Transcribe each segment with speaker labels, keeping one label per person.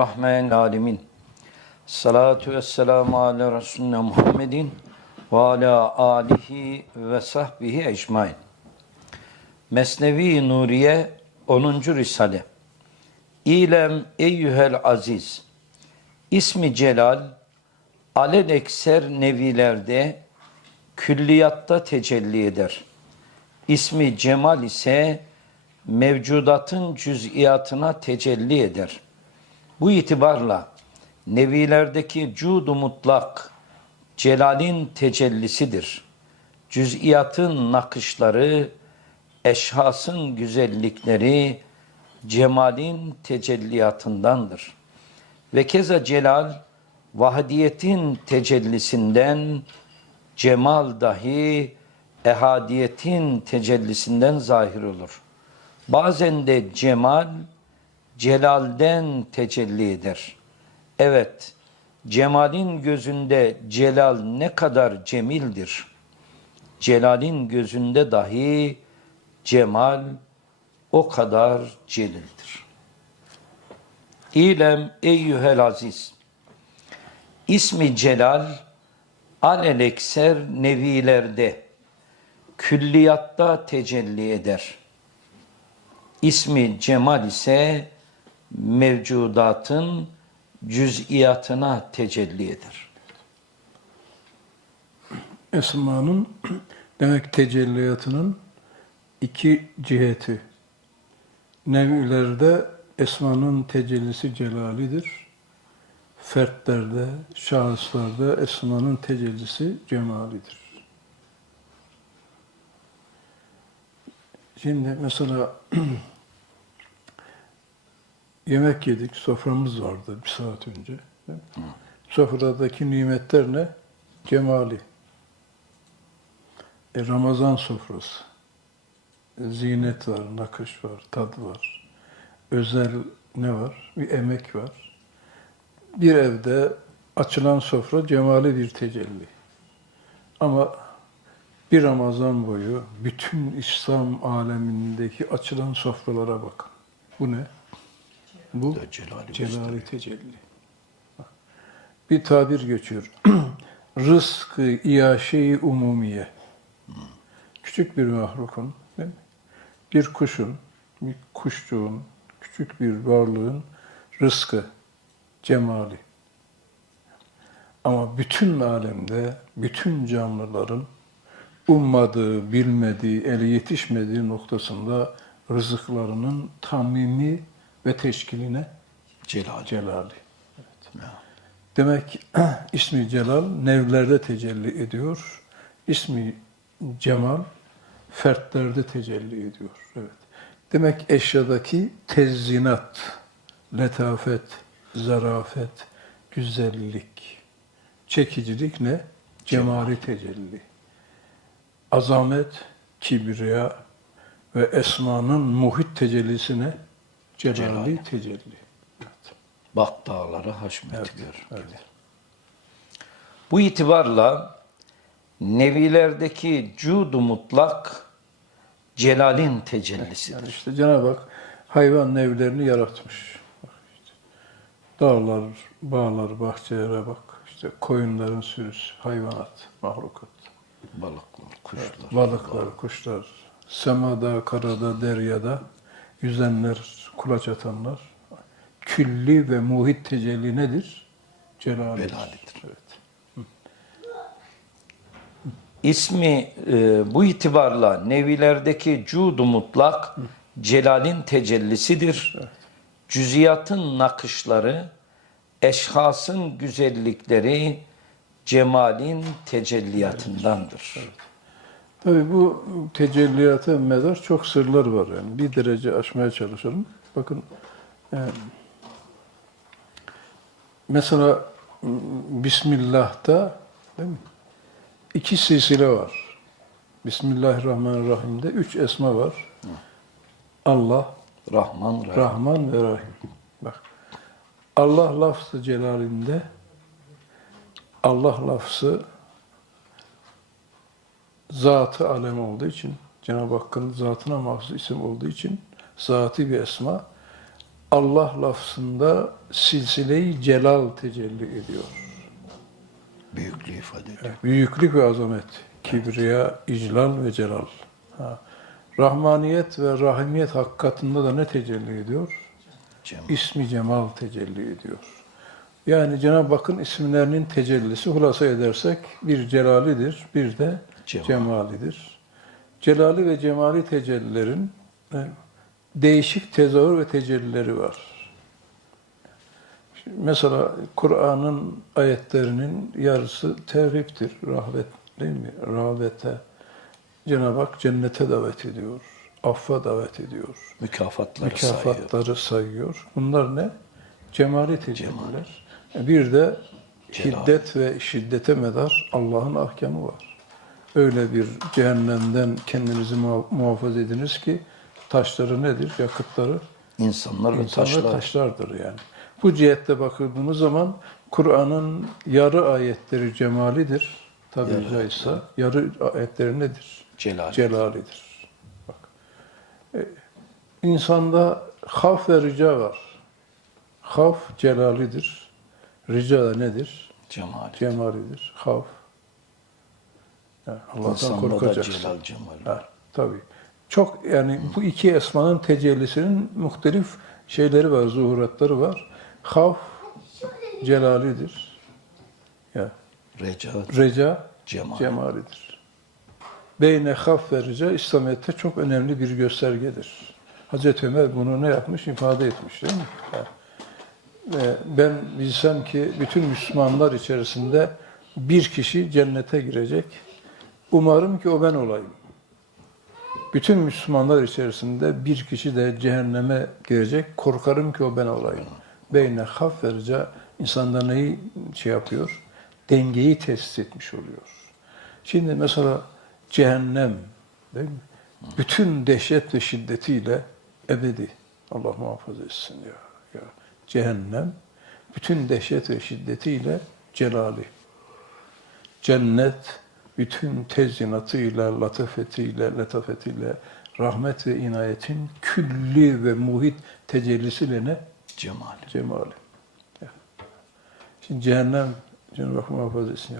Speaker 1: Rahmen alemin. Salatu ve selamu ala Resulüne Muhammedin ve ala alihi ve sahbihi ecmain. Mesnevi Nuriye 10. Risale. İlem eyyühel aziz. İsmi Celal, alel ekser nevilerde, külliyatta tecelli eder. İsmi Cemal ise mevcudatın cüz'iyatına tecelli eder.'' Bu itibarla nevilerdeki cudu mutlak celalin tecellisidir. Cüz'iyatın nakışları, eşhasın güzellikleri cemalin tecelliyatındandır. Ve keza celal vahdiyetin tecellisinden, cemal dahi ehadiyetin tecellisinden zahir olur. Bazen de cemal celalden tecelli eder. Evet, cemalin gözünde celal ne kadar cemildir. Celalin gözünde dahi cemal o kadar celildir. İlem eyyühel aziz. İsmi celal alelekser nevilerde külliyatta tecelli eder. İsmi cemal ise mevcudatın cüz'iyatına tecelli eder.
Speaker 2: Esma'nın demek tecelliyatının iki ciheti. Nev'lerde Esma'nın tecellisi celalidir. Fertlerde, şahıslarda Esma'nın tecellisi cemalidir. Şimdi mesela yemek yedik, soframız vardı bir saat önce. Sofradaki nimetler ne? Cemali. E, Ramazan sofrası. E, Zinet var, nakış var, tad var. Özel ne var? Bir emek var. Bir evde açılan sofra cemali bir tecelli. Ama bir Ramazan boyu bütün İslam alemindeki açılan sofralara bakın. Bu ne? Bu
Speaker 1: celali
Speaker 2: celali tecelli. Bir tabir geçiyor. Rızkı iaşe-i umumiye. Küçük bir mahlukun, bir kuşun, bir kuşçuğun, küçük bir varlığın rızkı, cemali. Ama bütün alemde, bütün canlıların ummadığı, bilmediği, eli yetişmediği noktasında rızıklarının tamimi ve teşkiline
Speaker 1: Celal.
Speaker 2: celali. Demek ismi Celal nevlerde tecelli ediyor. İsmi Cemal fertlerde tecelli ediyor. Evet. Demek eşyadaki tezzinat, letafet, zarafet, güzellik, çekicilik ne? Cemali tecelli. Azamet, kibriya ve esmanın muhit tecellisine celali, tecelli. Evet.
Speaker 1: Bak dağları haşmet
Speaker 2: Evet,
Speaker 1: gör.
Speaker 2: evet.
Speaker 1: gibi. Bu itibarla nevilerdeki cudu mutlak celalin tecellisidir.
Speaker 2: Yani işte Cenab-ı Hak hayvan nevlerini yaratmış. Bak işte, dağlar, bağlar, bahçelere bak. İşte koyunların sürüsü, hayvanat, mahlukat.
Speaker 1: Balıklar, kuşlar.
Speaker 2: Balıklar, kuşlar, semada, karada, deryada yüzenler, kulaç atanlar. Külli ve muhit tecelli nedir? Celalidir.
Speaker 1: Celalidir.
Speaker 2: Evet.
Speaker 1: İsmi e, bu itibarla nevilerdeki cudu mutlak celalin tecellisidir. Cüziyatın nakışları, eşhasın güzellikleri cemalin tecelliyatındandır.
Speaker 2: Tabii bu tecelliyata medar çok sırlar var yani. Bir derece aşmaya çalışalım. Bakın e, mesela Bismillah'ta değil mi? iki silsile var. Bismillahirrahmanirrahim'de üç esma var. Allah,
Speaker 1: Rahman Rahim.
Speaker 2: Rahman ve Rahim. Bak. Allah lafzı celalinde Allah lafzı zatı alem olduğu için Cenab-ı Hakk'ın zatına mahsus isim olduğu için zatı bir esma Allah lafzında silsile-i celal tecelli ediyor.
Speaker 1: Büyüklüğü ifade ediyor.
Speaker 2: Evet, büyüklük ve azamet, kibriya, iclal ve celal. Ha. Rahmaniyet ve rahimiyet hakikatında da ne tecelli ediyor?
Speaker 1: Cemal.
Speaker 2: İsmi cemal tecelli ediyor. Yani Cenab-ı Hakk'ın isimlerinin tecellisi hulasa edersek bir celalidir, bir de
Speaker 1: Cemal.
Speaker 2: cemalidir. Celali ve cemali tecellilerin değişik tezahür ve tecellileri var. Şimdi mesela Kur'an'ın ayetlerinin yarısı tevhiptir, rahmet değil mi? Rahmete. Cenab-ı Hak cennete davet ediyor, affa davet ediyor
Speaker 1: Mükafatları sayıyor.
Speaker 2: mükafatları sayıyor. Bunlar ne? Cemali tecelliler. Bir de
Speaker 1: Celal.
Speaker 2: şiddet ve şiddete medar Allah'ın ahkamı var. Öyle bir cehennemden kendinizi muha- muhafaza ediniz ki taşları nedir? Yakıtları
Speaker 1: İnsanlar ve
Speaker 2: insanlar
Speaker 1: taşlar.
Speaker 2: taşlardır yani. Bu cihette bakıldığımız zaman Kur'an'ın yarı ayetleri cemalidir. Tabi caizse. Yarı ayetleri nedir?
Speaker 1: Celal.
Speaker 2: celalidir. Bak. E, insanda haf ve rica var. Haf celalidir. Rica da nedir?
Speaker 1: Cemal.
Speaker 2: Cemalidir. Haf. Yani Allah'tan korkacaksın.
Speaker 1: celal cemal.
Speaker 2: Ha, tabii. Çok yani bu iki esmanın tecellisinin muhtelif şeyleri var, zuhuratları var. Haf celalidir. Ya
Speaker 1: Reca,
Speaker 2: reca
Speaker 1: cemal.
Speaker 2: cemalidir. Beyne haf ve rica İslamiyet'te çok önemli bir göstergedir. Hazreti Ömer bunu ne yapmış? ifade etmiş değil mi? Ve ben bilsem ki bütün Müslümanlar içerisinde bir kişi cennete girecek. Umarım ki o ben olayım. Bütün Müslümanlar içerisinde bir kişi de cehenneme girecek. Korkarım ki o ben olayım. Beyne haf ve rica insanda neyi şey yapıyor? Dengeyi tesis etmiş oluyor. Şimdi mesela cehennem değil mi? Bütün dehşet ve şiddetiyle ebedi. Allah muhafaza etsin ya. ya. Cehennem bütün dehşet ve şiddetiyle celali. Cennet bütün tezyinatıyla, latifetiyle, letafetiyle, rahmet ve inayetin külli ve muhit tecellisiyle ne?
Speaker 1: Cemal.
Speaker 2: Cemali. Ya. Şimdi cehennem, Cenab-ı Hak muhafaza etsin.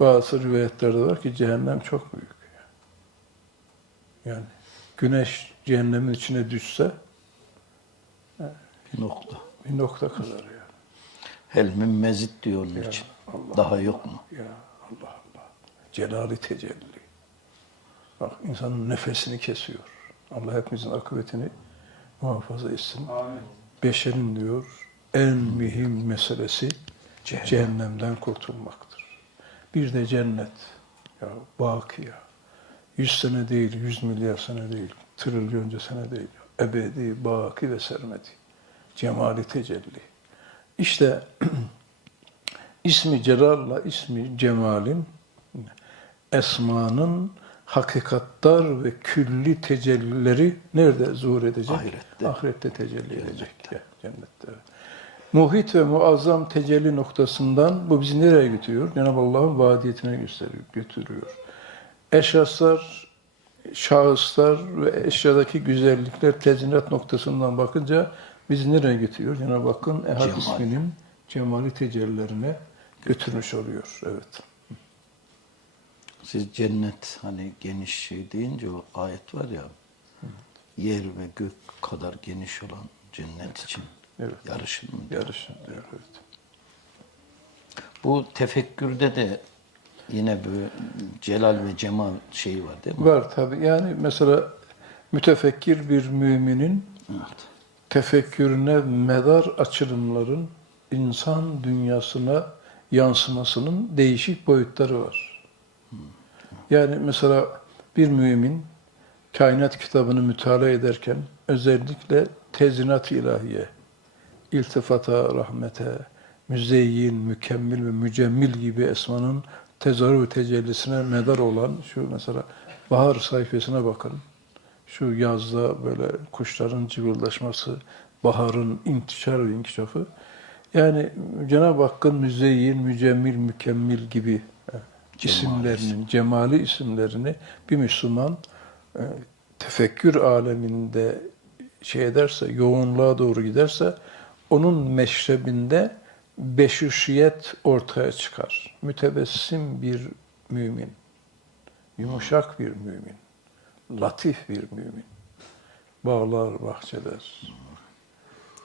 Speaker 2: Bazı rivayetlerde var ki cehennem çok büyük. Yani güneş cehennemin içine düşse
Speaker 1: Nokta.
Speaker 2: bir nokta kadar yani.
Speaker 1: Helmin mezit diyor onun
Speaker 2: Ya
Speaker 1: için.
Speaker 2: Allah
Speaker 1: Daha yok mu?
Speaker 2: Ya Allah. Celali tecelli. Bak insanın nefesini kesiyor. Allah hepimizin akıbetini muhafaza etsin. Beşerin diyor en mühim meselesi
Speaker 1: Cehennem.
Speaker 2: cehennemden kurtulmaktır. Bir de cennet. Ya baki ya. Yüz sene değil, yüz milyar sene değil, trilyonca sene değil. Ebedi, baki ve sermedi. Cemali tecelli. İşte ismi Celal'la ismi Cemal'in esmanın hakikattar ve külli tecellileri nerede zuhur edecek?
Speaker 1: Ahirette.
Speaker 2: Ahirette tecelli edecek. Ya, cennette. Muhit ve muazzam tecelli noktasından bu bizi nereye götürüyor? Cenab-ı Allah'ın vaadiyetine gösteriyor, götürüyor. Eşyaslar, şahıslar ve eşyadaki güzellikler tezinat noktasından bakınca bizi nereye götürüyor? Cenab-ı Hakk'ın Ehad
Speaker 1: Cemal.
Speaker 2: isminin cemali tecellilerine götürmüş oluyor. Evet.
Speaker 1: Siz cennet hani geniş şey deyince o ayet var ya yer ve gök kadar geniş olan cennet için
Speaker 2: Evet.
Speaker 1: yarışın mı?
Speaker 2: Yarışın diyor. Evet.
Speaker 1: Bu tefekkürde de yine böyle celal ve cemal şeyi var değil mi?
Speaker 2: Var tabi. Yani mesela mütefekkir bir müminin
Speaker 1: Evet.
Speaker 2: tefekkürüne medar açılımların insan dünyasına yansımasının değişik boyutları var. Yani mesela bir mümin kainat kitabını mütalaa ederken özellikle tezinat ilahiye, iltifata, rahmete, müzeyyin, mükemmel ve mücemmil gibi esmanın tezahür tecellisine medar olan şu mesela bahar sayfasına bakın. Şu yazda böyle kuşların cıvıldaşması, baharın intişar ve inkişafı. Yani Cenab-ı Hakk'ın müzeyyin, mücemmil, mükemmel gibi isimlerinin, cemali isimlerini bir Müslüman e, tefekkür aleminde şey ederse, yoğunluğa doğru giderse onun meşrebinde beşuşiyet ortaya çıkar. Mütebessim bir mümin, yumuşak bir mümin, latif bir mümin. Bağlar, bahçeler,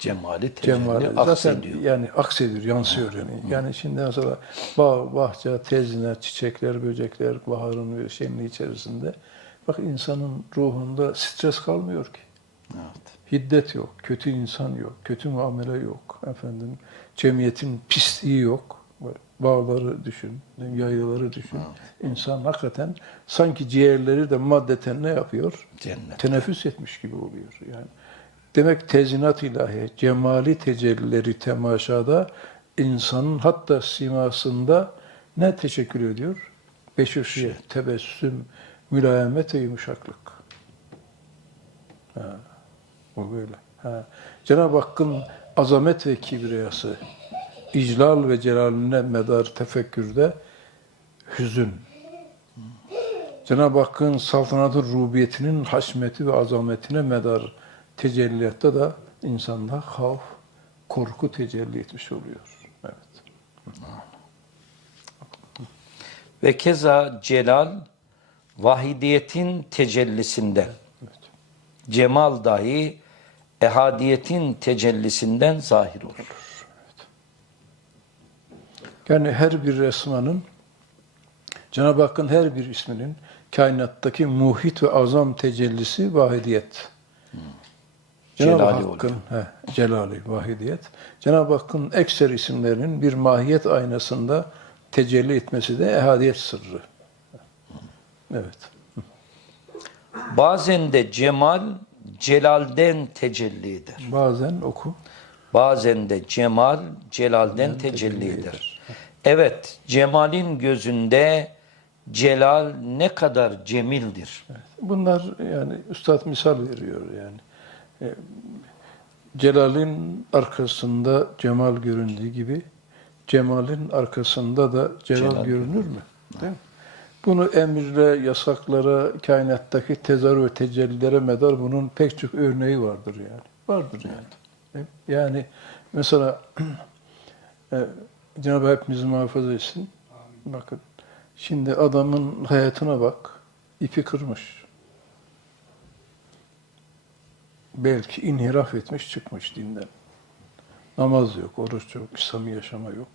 Speaker 1: Cemali tecelli
Speaker 2: cemali zaten
Speaker 1: aksediyor.
Speaker 2: yani aksediyor, yansıyor yani. Yani şimdi mesela bağ, bahçe, tezine, çiçekler, böcekler, baharın ve şeyin içerisinde bak insanın ruhunda stres kalmıyor ki.
Speaker 1: Evet.
Speaker 2: Hiddet yok, kötü insan yok, kötü muamele yok. Efendim, cemiyetin pisliği yok. Bağları düşün, yaylaları düşün. İnsan hakikaten sanki ciğerleri de maddeten ne yapıyor?
Speaker 1: Cennet.
Speaker 2: teneffüs etmiş gibi oluyor. Yani demek tezinat ilahi, cemali tecellileri temaşada insanın hatta simasında ne teşekkür ediyor? Beşuşiyet, tebessüm, mülayemet ve yumuşaklık. Ha, o böyle. Ha. Cenab-ı Hakk'ın azamet ve kibriyası, iclal ve celaline medar tefekkürde hüzün, Cenab-ı Hakk'ın saltanatı rubiyetinin haşmeti ve azametine medar tecelliyatta da insanda havf, korku tecelli etmiş oluyor. Evet.
Speaker 1: Ve keza celal vahidiyetin tecellisinden.
Speaker 2: evet.
Speaker 1: Cemal dahi ehadiyetin tecellisinden zahir olur.
Speaker 2: Yani her bir resmanın Cenab-ı Hakk'ın her bir isminin kainattaki muhit ve azam tecellisi vahidiyet. Cenab-ı Hakk'ın he, celali, vahidiyet. Cenab-ı Hakk'ın ekser isimlerinin bir mahiyet aynasında tecelli etmesi de ehadiyet sırrı. Evet.
Speaker 1: Bazen de cemal celalden tecelli eder.
Speaker 2: Bazen oku.
Speaker 1: Bazen de cemal celalden tecelli eder. Evet, cemalin gözünde celal ne kadar cemildir.
Speaker 2: Bunlar yani üstad misal veriyor yani. E, Celal'in arkasında cemal göründüğü gibi cemalin arkasında da celal,
Speaker 1: Celal
Speaker 2: görünür mü? Değil mi? Bunu emirle, yasaklara, kainattaki tezahür ve tecellilere medar bunun pek çok örneği vardır yani. Vardır yani. Yani mesela e, Cenab-ı Hak muhafaza etsin. Bakın şimdi adamın hayatına bak. ipi kırmış. Belki inhiraf etmiş çıkmış dinden. Namaz yok, oruç yok, İslami yaşama yok.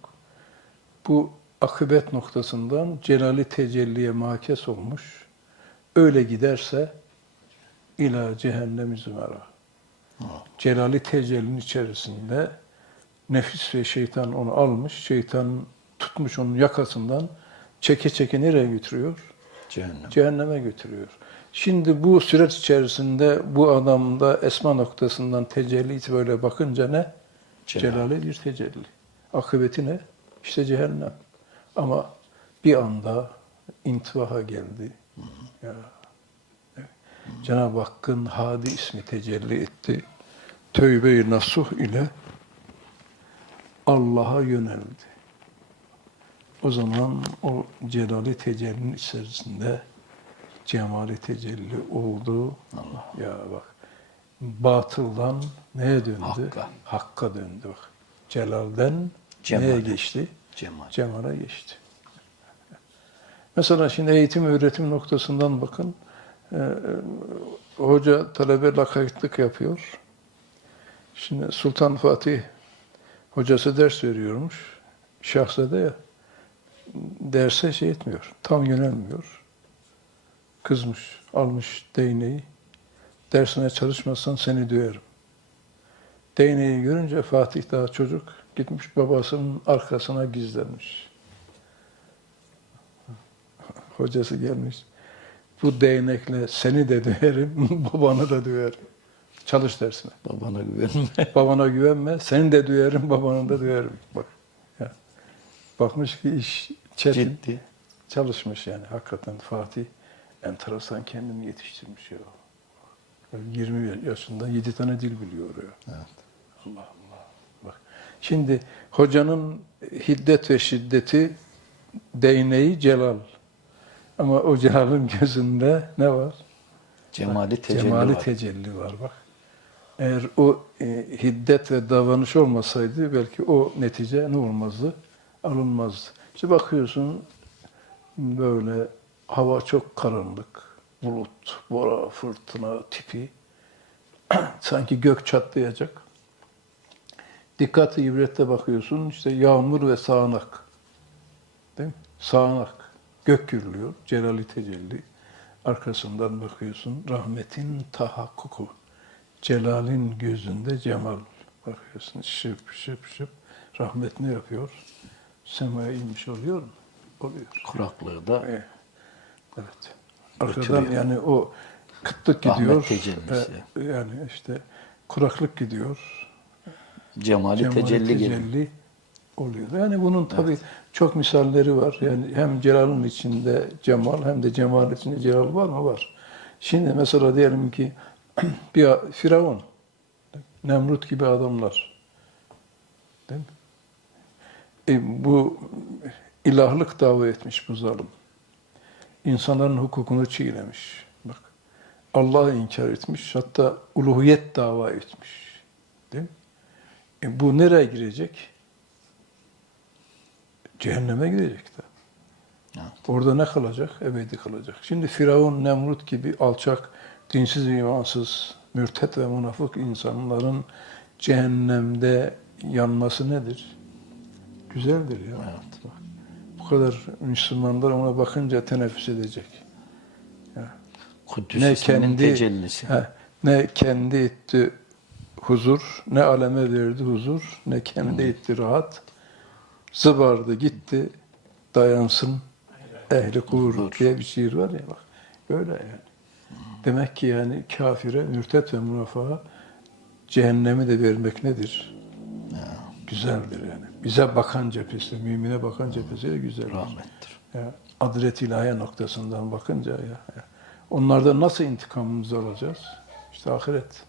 Speaker 2: Bu akıbet noktasından celali tecelliye makes olmuş. Öyle giderse ila cehennem zümera. Celali tecellinin içerisinde nefis ve şeytan onu almış. Şeytan tutmuş onun yakasından çeke çeke nereye götürüyor?
Speaker 1: Cehennem.
Speaker 2: Cehenneme götürüyor. Şimdi bu süreç içerisinde bu adamda esma noktasından tecelli itibariyle bakınca ne?
Speaker 1: Celal.
Speaker 2: Celali bir tecelli. Akıbeti ne? İşte cehennem. Ama bir anda intibaha geldi. Ya. Evet. Cenab-ı Hakk'ın Hadi ismi tecelli etti. Tövbe-i nasuh ile Allah'a yöneldi. O zaman o celali tecellinin içerisinde cemali tecelli oldu. Allah. Ya bak batıldan neye döndü?
Speaker 1: Hakka.
Speaker 2: Hakka döndü bak. Celalden
Speaker 1: Cemale.
Speaker 2: neye geçti?
Speaker 1: Cemal.
Speaker 2: Cemale geçti. Mesela şimdi eğitim öğretim noktasından bakın. Ee, hoca talebe lakaytlık yapıyor. Şimdi Sultan Fatih hocası ders veriyormuş. Şahsede ya. Derse şey etmiyor. Tam yönelmiyor. Kızmış. Almış değneği. Dersine çalışmazsan seni döverim. Değneği görünce Fatih daha çocuk gitmiş babasının arkasına gizlenmiş. Hocası gelmiş. Bu değnekle seni de döverim, babanı da döverim. Çalış dersine.
Speaker 1: Babana güvenme.
Speaker 2: Babana güvenme, seni de döverim, babanı da döverim. Bak. Ya. Bakmış ki iş çetin.
Speaker 1: Ciddi.
Speaker 2: Çalışmış yani hakikaten Fatih enteresan kendini yetiştirmiş ya. Yani 20 yaşında 7 tane dil biliyor ya.
Speaker 1: Evet.
Speaker 2: Allah Allah. Bak. Şimdi hocanın hiddet ve şiddeti değneği celal. Ama o celalın gözünde ne var?
Speaker 1: Cemali tecelli
Speaker 2: Cemali
Speaker 1: var.
Speaker 2: tecelli var bak. Eğer o e, hiddet ve davranış olmasaydı belki o netice ne olmazdı? Alınmazdı. İşte bakıyorsun böyle hava çok karanlık, bulut, bora, fırtına tipi. Sanki gök çatlayacak. Dikkatli ibrette bakıyorsun işte yağmur ve sağanak. Değil mi? Sağanak. Gök gürlüyor. Celali tecelli. Arkasından bakıyorsun rahmetin tahakkuku. Celalin gözünde cemal. Bakıyorsun şıp şıp şıp. Rahmet ne yapıyor? Semaya inmiş oluyor mu? Oluyor.
Speaker 1: Kuraklığı da
Speaker 2: Evet. Evet. Arkadan yani o kıtlık gidiyor. E, yani işte kuraklık gidiyor.
Speaker 1: cemali,
Speaker 2: Cemali
Speaker 1: tecelli geliyor.
Speaker 2: tecelli oluyor. Yani bunun tabii çok misalleri var. Yani hem Celal'ın içinde cemal hem de cemal içinde celal var mı? Var. Şimdi mesela diyelim ki bir Firavun, Nemrut gibi adamlar. Değil mi? E, bu ilahlık dava etmiş bu zalim. İnsanların hukukunu çiğnemiş. Bak. Allah'ı inkar etmiş. Hatta uluhiyet dava etmiş. Değil mi? E bu nereye girecek? Cehenneme girecek de.
Speaker 1: Evet.
Speaker 2: Orada ne kalacak? Ebedi kalacak. Şimdi Firavun, Nemrut gibi alçak, dinsiz, imansız, mürtet ve münafık insanların cehennemde yanması nedir? Güzeldir ya.
Speaker 1: Evet.
Speaker 2: Bu kadar Müslümanlar ona bakınca teneffüs edecek. Ya.
Speaker 1: Kudüs
Speaker 2: Ne kendi
Speaker 1: tecellisi.
Speaker 2: he, ne kendi etti huzur, ne aleme verdi huzur, ne kendi etti rahat. Zıbardı gitti, dayansın ehli kur diye bir şiir var ya bak. Böyle yani. Demek ki yani kafire, mürtet ve münafığa cehennemi de vermek nedir? Güzeldir yani. Bize bakan cephesi, mümine bakan cephesi de güzeldir.
Speaker 1: Rahmettir.
Speaker 2: Ya, adalet ilahi noktasından bakınca ya, ya. Onlardan nasıl intikamımızı alacağız? İşte ahiret.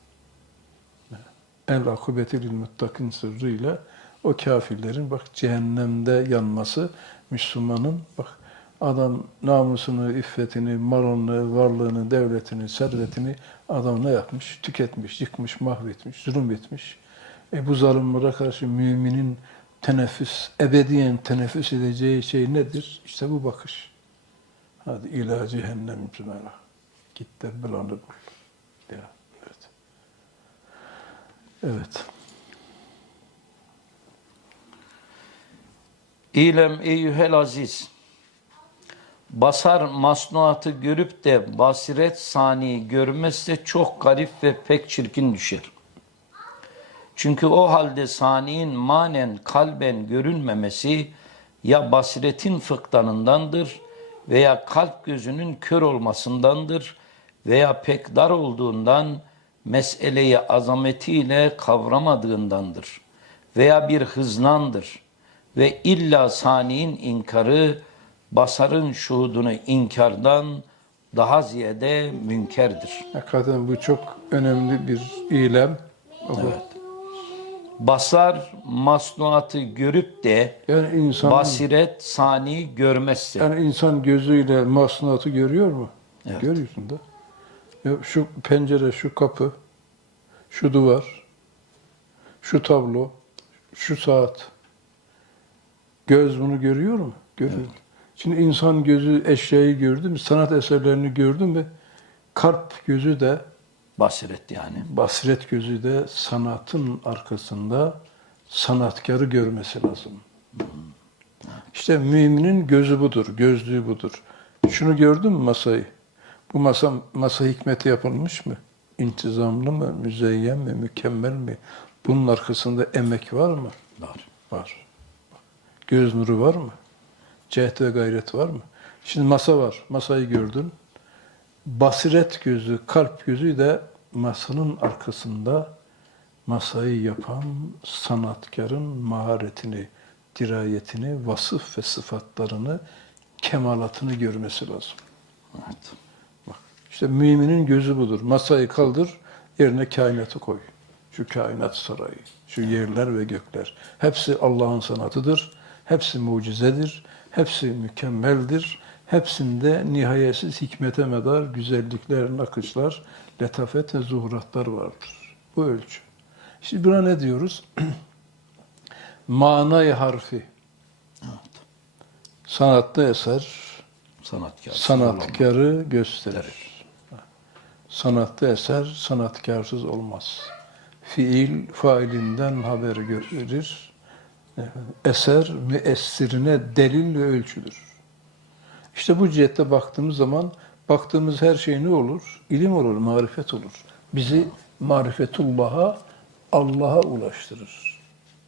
Speaker 2: El akıbeti lil muttakin sırrıyla o kafirlerin bak cehennemde yanması Müslümanın bak adam namusunu, iffetini, malını, varlığını, devletini, servetini adam ne yapmış? Tüketmiş, yıkmış, mahvetmiş, zulüm etmiş. E bu zalimlere karşı müminin teneffüs, ebediyen teneffüs edeceği şey nedir? İşte bu bakış. Hadi ila cehennem cümela. Git de belanı bul. Ya, evet. Evet.
Speaker 1: İlem eyyühel aziz. Basar masnuatı görüp de basiret sani görmezse çok garip ve pek çirkin düşer. Çünkü o halde saniin manen kalben görünmemesi ya basiretin fıktanındandır veya kalp gözünün kör olmasındandır veya pek dar olduğundan meseleyi azametiyle kavramadığındandır veya bir hıznandır ve illa saniin inkarı basarın şuhudunu inkardan daha ziyade münkerdir.
Speaker 2: Hakikaten bu çok önemli bir bu.
Speaker 1: Evet. Basar masnuatı görüp de
Speaker 2: Yani insan
Speaker 1: basiret sani görmezse.
Speaker 2: yani insan gözüyle masnuatı görüyor mu?
Speaker 1: Evet.
Speaker 2: Görüyorsun da. Ya şu pencere, şu kapı, şu duvar, şu tablo, şu saat. Göz bunu görüyor mu? Görüyor. Şimdi insan gözü eşyayı gördü mü, sanat eserlerini gördü mü, kalp gözü de,
Speaker 1: Basiret yani.
Speaker 2: basiret gözü de sanatın arkasında sanatkarı görmesi lazım. İşte müminin gözü budur, gözlüğü budur. Şunu gördün mü masayı? Bu masa, masa hikmeti yapılmış mı? İntizamlı mı, müzeyyen mi, mükemmel mi? Bunun arkasında emek var mı?
Speaker 1: Var.
Speaker 2: Var. Göz nuru var mı? Cehd ve gayret var mı? Şimdi masa var. Masayı gördün. Basiret gözü, kalp gözü de masanın arkasında masayı yapan sanatkarın maharetini, dirayetini, vasıf ve sıfatlarını, kemalatını görmesi lazım.
Speaker 1: Evet.
Speaker 2: Bak, işte müminin gözü budur. Masayı kaldır, yerine kainatı koy. Şu kainat sarayı, şu yerler ve gökler. Hepsi Allah'ın sanatıdır. Hepsi mucizedir. Hepsi mükemmeldir. Hepsinde nihayetsiz hikmete medar güzellikler, nakışlar, letafet ve zuhuratlar vardır. Bu ölçü. Şimdi buna ne diyoruz? Manay harfi. Sanatta eser,
Speaker 1: Sanatkar.
Speaker 2: sanatkarı gösterir. Sanatta eser, sanatkarsız olmaz. Fiil, failinden haber verir. Eser, müessirine delil ve ölçüdür. İşte bu cihette baktığımız zaman, baktığımız her şey ne olur? İlim olur, marifet olur. Bizi marifetullah'a, Allah'a ulaştırır.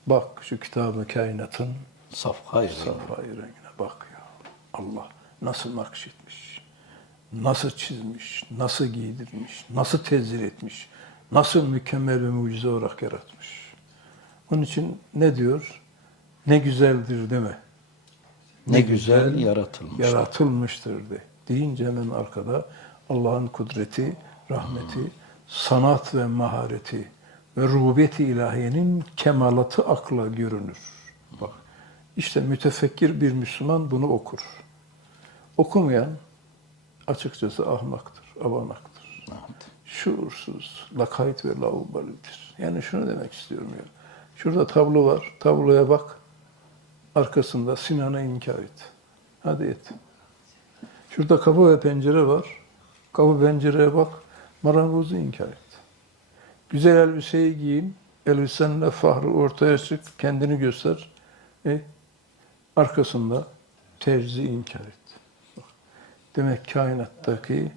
Speaker 2: Bak şu kitabı kainatın
Speaker 1: Safha
Speaker 2: Safai rengine bak ya. Allah nasıl nakşetmiş, nasıl çizmiş, nasıl giydirmiş, nasıl tezir etmiş, nasıl mükemmel ve mucize olarak yaratmış. Onun için ne diyor? Ne güzeldir deme.
Speaker 1: Ne güzel yaratılmış.
Speaker 2: Yaratılmıştır de. Deyince hemen arkada Allah'ın kudreti, rahmeti, sanat ve mahareti ve rububiyeti ilahiyenin kemalatı akla görünür. Bak işte mütefekkir bir Müslüman bunu okur. Okumayan açıkçası ahmaktır, avanaktır. Şuursuz, lakayt ve laubalidir. Yani şunu demek istiyorum ya. Şurada tablo var, tabloya bak. Arkasında Sinan'ı inkar et. Hadi et. Şurada kapı ve pencere var. Kapı pencereye bak. Marangozu inkar et. Güzel elbiseyi giyin. Elbisenle fahrı ortaya çık. Kendini göster. E, arkasında terzi inkar et. Demek kainattaki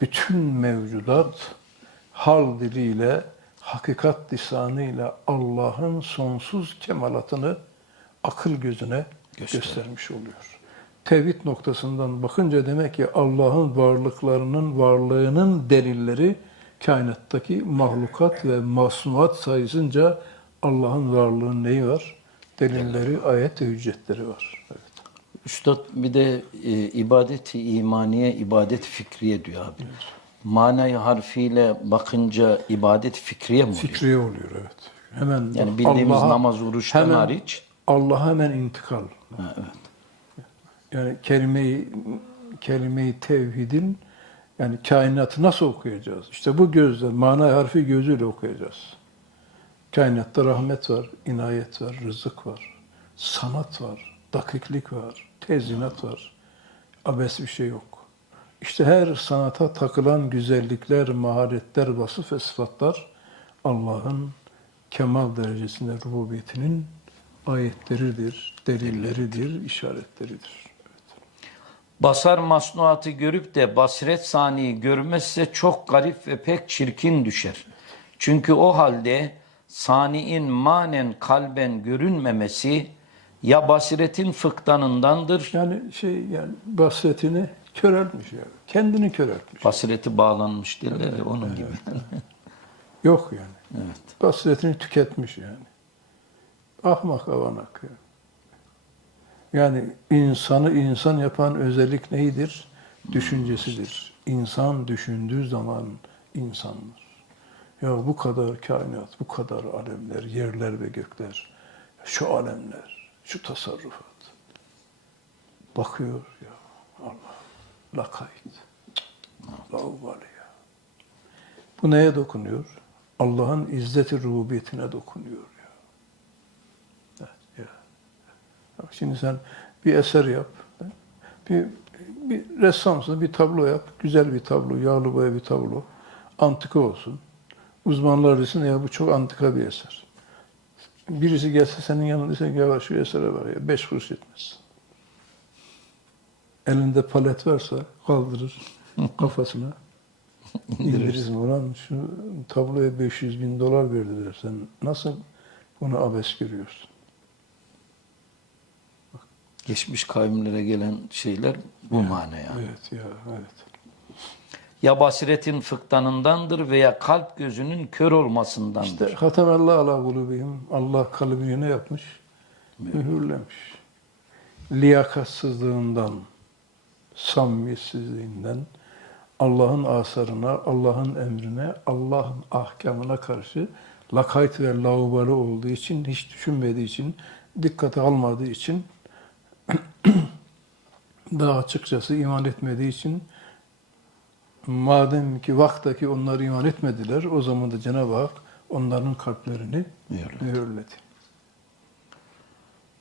Speaker 2: bütün mevcudat hal diliyle, hakikat lisanıyla Allah'ın sonsuz kemalatını akıl gözüne
Speaker 1: Göster.
Speaker 2: göstermiş oluyor. Tevhid noktasından bakınca demek ki Allah'ın varlıklarının varlığının delilleri kainattaki mahlukat ve masumat sayısınca Allah'ın varlığının neyi var? Delilleri, ayet ve hüccetleri var. Evet.
Speaker 1: Üstad bir de e, ibadet-i imaniye, ibadet fikriye diyor abi. Manayı harfiyle bakınca ibadet fikriye mi oluyor?
Speaker 2: Fikriye oluyor evet. Hemen
Speaker 1: Yani bildiğimiz namaz, oruçtan
Speaker 2: hemen
Speaker 1: hariç.
Speaker 2: Allah'a hemen intikal.
Speaker 1: Ha, evet.
Speaker 2: Yani kelimeyi kelimeyi tevhidin yani kainatı nasıl okuyacağız? İşte bu gözle, mana harfi gözüyle okuyacağız. Kainatta rahmet var, inayet var, rızık var, sanat var, dakiklik var, tezinat var. Abes bir şey yok. İşte her sanata takılan güzellikler, maharetler, vasıf ve sıfatlar Allah'ın kemal derecesinde rububiyetinin ayetleridir, delilleridir, işaretleridir.
Speaker 1: Basar masnuatı görüp de basiret saniyi görmezse çok garip ve pek çirkin düşer. Çünkü o halde saniin manen kalben görünmemesi ya basiretin fıktanındandır,
Speaker 2: Yani şey yani basiretini köreltmiş yani. Kendini köreltmiş.
Speaker 1: basireti bağlanmış derler ya onun gibi.
Speaker 2: Yok yani.
Speaker 1: Evet.
Speaker 2: Basiretini tüketmiş yani. Ahmak avanak yani. İnsanı insan yapan özellik neydir? Düşüncesidir. İnsan düşündüğü zaman insandır. Ya bu kadar kainat, bu kadar alemler, yerler ve gökler, şu alemler, şu tasarrufat. Bakıyor ya Allah, lakayt, laubali ya. Bu neye dokunuyor? Allah'ın izzeti rububiyetine dokunuyor ya. Evet, ya. Bak şimdi sen bir eser yap. Bir, bir ressamsın, bir tablo yap. Güzel bir tablo, yağlı boya bir tablo. Antika olsun. Uzmanlar desin ya bu çok antika bir eser. Birisi gelse senin yanına dese ki ya şu esere var ya beş kuruş etmez. Elinde palet varsa kaldırır kafasına. İndirirsin ulan şu tabloya 500 bin dolar verdiler. Sen nasıl bunu abes görüyorsun?
Speaker 1: Geçmiş kavimlere gelen şeyler bu manaya.
Speaker 2: Evet ya evet.
Speaker 1: Ya basiretin fıktanındandır veya kalp gözünün kör olmasındandır.
Speaker 2: İşte hatemallah ala kulubihim. Allah kalbini ne yapmış? Mühürlemiş. Liyakatsızlığından, samimiyetsizliğinden, Allah'ın asarına, Allah'ın emrine, Allah'ın ahkamına karşı lakayt ve laubali olduğu için, hiç düşünmediği için, dikkate almadığı için, daha açıkçası iman etmediği için madem ki vaktaki onlar iman etmediler, o zaman da Cenab-ı Hak onların kalplerini
Speaker 1: Mühürledi.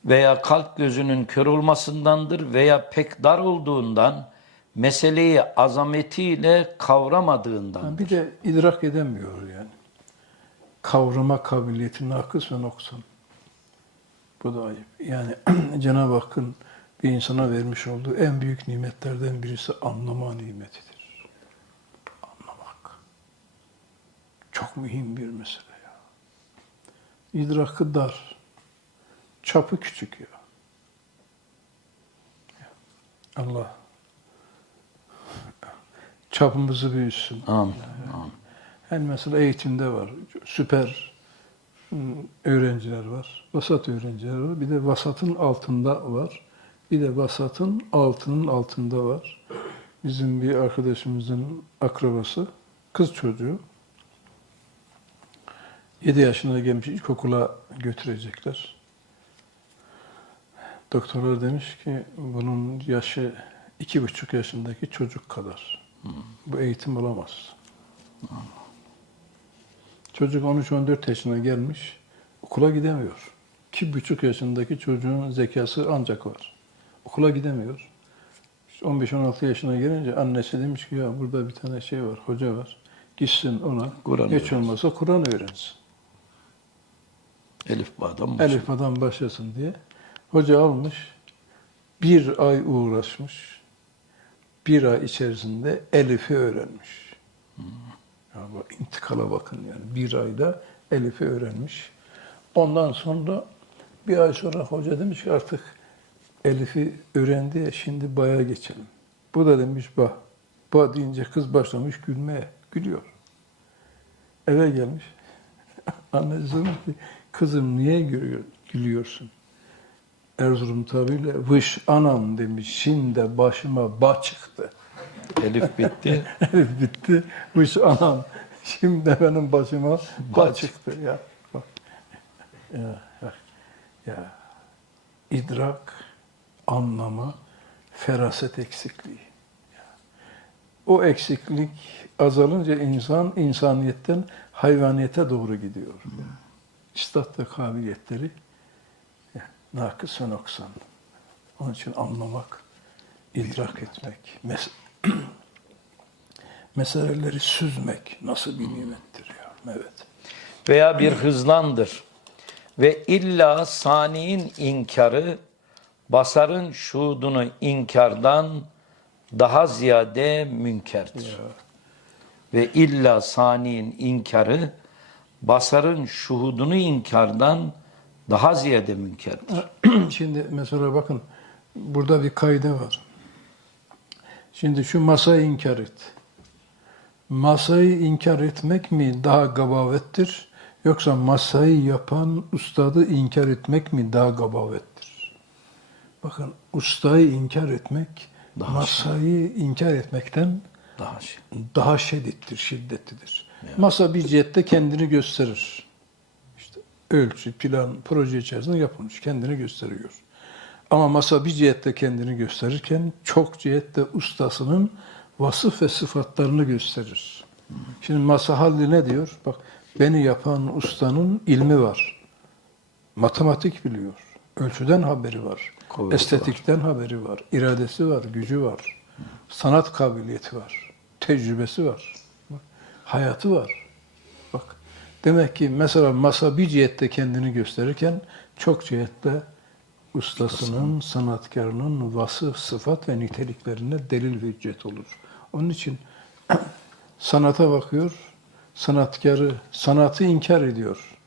Speaker 1: veya kalp gözünün kör olmasındandır veya pek dar olduğundan meseleyi azametiyle kavramadığından.
Speaker 2: Yani bir de idrak edemiyor yani. Kavrama kabiliyeti nakıs ve noksan. Bu da ayıp. Yani Cenab-ı Hakk'ın bir insana vermiş olduğu en büyük nimetlerden birisi anlama nimetidir. Anlamak. Çok mühim bir mesele ya. İdrakı dar. Çapı küçük ya. Allah çapımızı büyütsün.
Speaker 1: Amin. Amin.
Speaker 2: Yani mesela eğitimde var. Süper öğrenciler var. Vasat öğrenciler var. Bir de vasatın altında var. Bir de vasatın altının altında var. Bizim bir arkadaşımızın akrabası, kız çocuğu. 7 yaşına gelmiş ilkokula götürecekler. Doktorlar demiş ki bunun yaşı iki buçuk yaşındaki çocuk kadar. Bu eğitim olamaz. Çocuk 13-14 yaşına gelmiş, okula gidemiyor. İki buçuk yaşındaki çocuğun zekası ancak var. Okula gidemiyor. İşte 15-16 yaşına gelince annesi demiş ki ya burada bir tane şey var, hoca var. Gitsin ona,
Speaker 1: Kur'an
Speaker 2: hiç
Speaker 1: öğrensin.
Speaker 2: olmazsa Kur'an öğrensin.
Speaker 1: Elif Bağ'dan
Speaker 2: Elifbadan başlasın diye. Hoca almış, bir ay uğraşmış, bir ay içerisinde Elif'i öğrenmiş. Ya bu intikala bakın yani. Bir ayda Elif'i öğrenmiş. Ondan sonra bir ay sonra hoca demiş ki artık Elif'i öğrendi ya şimdi baya geçelim. Bu da demiş bah. Bah deyince kız başlamış gülmeye. Gülüyor. Eve gelmiş. Annesi demiş ki kızım niye gülüyor, gülüyorsun? Erzurum tabiriyle vış anam demiş. Şimdi başıma ba çıktı.
Speaker 1: Elif bitti.
Speaker 2: Elif bitti. Vış anam. Şimdi benim başıma ba
Speaker 1: Baş.
Speaker 2: çıktı. Ya bak. Ya, ya, ya. İdrak, anlama, feraset eksikliği. Ya. O eksiklik azalınca insan insaniyetten hayvaniyete doğru gidiyor. İstat ve kabiliyetleri ya, nakıs ve noksan. Onun için anlamak, idrak etmek, mes meseleleri süzmek nasıl bir nimettir ya. Evet.
Speaker 1: veya bir hızlandır. Ve illa saniin inkarı basarın şuudunu inkardan daha ziyade münkerdir. Ve illa saniin inkarı basarın şuhudunu inkardan daha ziyade münkerdir.
Speaker 2: Şimdi mesela bakın burada bir kaide var. Şimdi şu masayı inkar et. Masayı inkar etmek mi daha gabavettir yoksa masayı yapan ustadı inkar etmek mi daha gabavettir? Bakın ustayı inkar etmek
Speaker 1: Daha
Speaker 2: masayı inkar etmekten
Speaker 1: Daha şey.
Speaker 2: daha şiddettir, şiddetlidir. Masa bir cihette kendini gösterir. İşte ölçü, plan, proje içerisinde yapılmış, kendini gösteriyor. Ama masa bir cihette kendini gösterirken çok cihette ustasının vasıf ve sıfatlarını gösterir. Şimdi masa halli ne diyor? Bak beni yapan ustanın ilmi var. Matematik biliyor. Ölçüden haberi var.
Speaker 1: Kuvveti
Speaker 2: estetikten haberi var. iradesi var, gücü var. Sanat kabiliyeti var. Tecrübesi var. Bak, hayatı var. Bak demek ki mesela masa bir cihette kendini gösterirken çok cihette ustasının, sanatkarının vasıf, sıfat ve niteliklerine delil ve hüccet olur. Onun için sanata bakıyor, sanatkarı, sanatı inkar ediyor.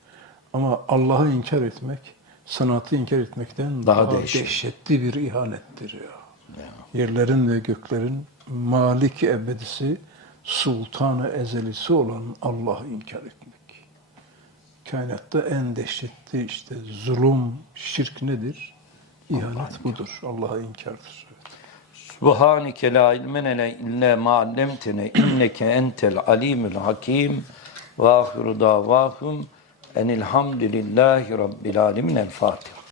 Speaker 2: Ama Allah'ı inkar etmek, sanatı inkar etmekten
Speaker 1: Daha
Speaker 2: daha,
Speaker 1: dehşet.
Speaker 2: dehşetli bir ihanettir ya. Yerlerin ve göklerin malik ebedisi, sultanı ezelisi olan Allah'ı inkar etmek. Kainatta en dehşetli işte zulüm, şirk nedir? İhanet budur. Allah'a inkardır.
Speaker 1: Subhaneke la ilme lena illa ma allamtena inneke entel alimul hakim. Ve ahiru davahum enilhamdülillahi rabbil alemin. El Fatiha.